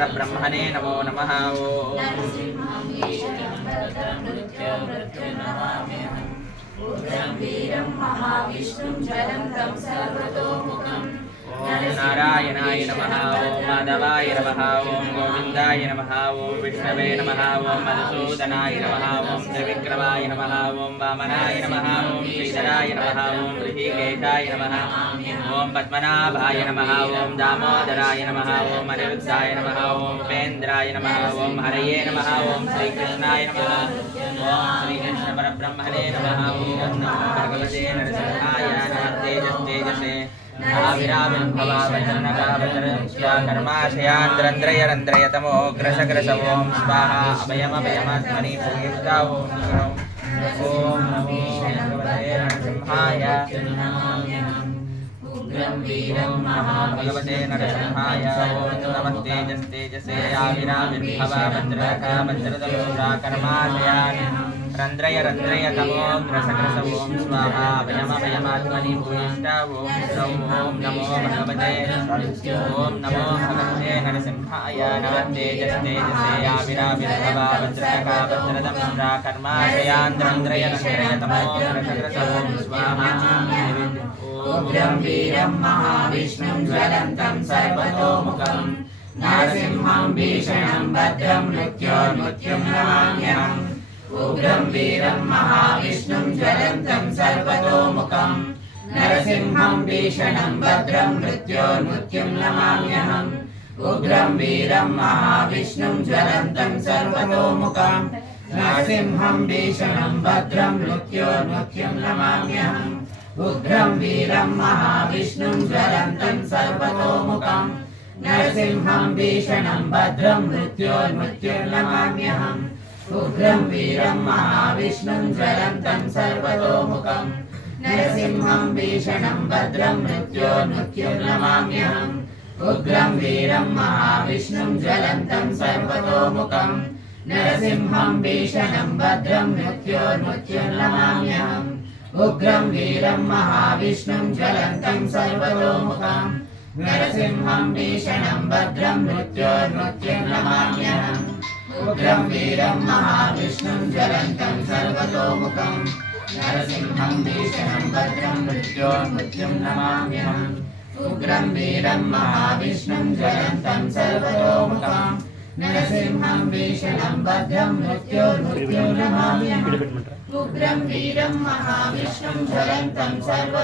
ब्रह्मणे नमो नमः। ओम नारायणाय नमः। ओम माधवाय नमः। ओम गोविंदाय नमः। ओम विष्णवे नमः। ओम मधुसूदनाय नमः। ओम त्रिविक्रमाय नमः। ओम वामनाय नमः। ओम श्रीधराय नमः। ओम ऋषिकेशाय नमः। ओम पद्मनाभाय नमः। ओम दामोदराय नमः। ओम अनिरुद्धाय नमः। ओम उपेन्द्राय नमः। ओम हरये नमः। ओम श्रीकृष्णाय नमः। ओम श्रीकृष्ण परब्रह्मणे नमः। ओम नमो भगवते नरसिंहाय नमः। तेजसे कर्माशयान्द्रन्द्रयतमोग्रसग्रस ओम स्वाहा अभयमभयमात्मनि पूयिष्ठा ओम नमो भगवते नरसिंहाय भगवते नरसिंहाय ओम नमः तेजसे आविराविर्भवा भद्रका भद्रतमोरा कर्माशयान् रंद्रयतमोग्रसग्रस ओम स्वाहा अभयमभयमात्मनि पूयिष्ठा ओम नमो भगवते नरसिंहाय नमः तेजसे आविराविर्भवा भद्रका भद्रतमोरा कर्माशयान् रंद्रयतमोग्रसग्रस ओम स्वाहा उग्रं वीरं महाविष्णुं ज्वलन्तं सर्वतोमुखं नरसिंहं भीषणं भद्रं मृत्योर्मृत्युं नमाम्यहम् उग्रं वीरं महाविष्णुं ज्वलन्तं सर्वतोमुखं नरसिंहं भीषणं भद्रं मृत्योर्मृत्युं नमाम्यहम् उग्रं वीरं महाविष्णुं ज्वलन्तं सर्वतोमुखं नरसिंहं भीषणं भद्रं मृत्योर्मृत्युं नमाम्यहम् उग्रं वीरं महाविष्णुं ज्वलन्तं सर्वतोमुखं नरसिंहं भीषणं भद्रं मृत्योर्मृत्युं नमाम्यहम् उग्रं वीरं महाविष्णुं ज्वलन्तं सर्वतोमुखं नरसिंहं भीषणं भद्रं मृत्योर्मृत्युं नमाम्यहम् उग्रं वीरं महाविष्णुं ज्वलन्तं सर्वतोमुखं नरसिंहं भीषणं भद्रं मृत्योर्मृत्युं नमाम्यहम् उग्रं वीरं महाविष्णुं ज्वलन्तं सर्वतोमुखं नरसिंहं भीषणं भद्रं मृत्योर्मृत्युं नमाम्यहम् उग्रं वीरं महाविष्णुं ज्वलन्तं सर्वतोमुखं नरसिंहं भीषणं भद्रं मृत्योर्मृत्युं नमाम्यहम् उग्रं वीरं महाविष्णुं ज्वलन्तं सर्वतोमुखं नरसिंहं भीषणं भद्रं मृत्योर्मृत्युं नमाम्यहम् उग्रं वीरं महाविष्णुं ज्वलन्तं सर्वतो